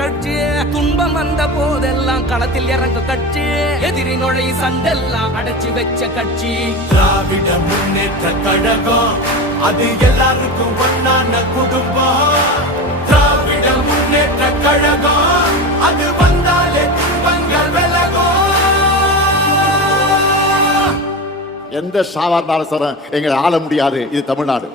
கட்சி. துன்பம் வந்த போதெல்லாம் களத்தில் இறங்க கட்சி. எதிரி நுழை சண்டெல்லாம் அடைச்சி வச்ச கட்சி. திராவிட முன்னேற்ற கழகம் அது எல்லாருக்கும் ஒன்னான குடும்பம். திராவிட முன்னேற்ற கழகம் அது வந்தாலே துன்பங்கள் விலகும். எந்த சாதாரண அரசரும் எங்களை ஆள முடியாது. இது தமிழ்நாடு.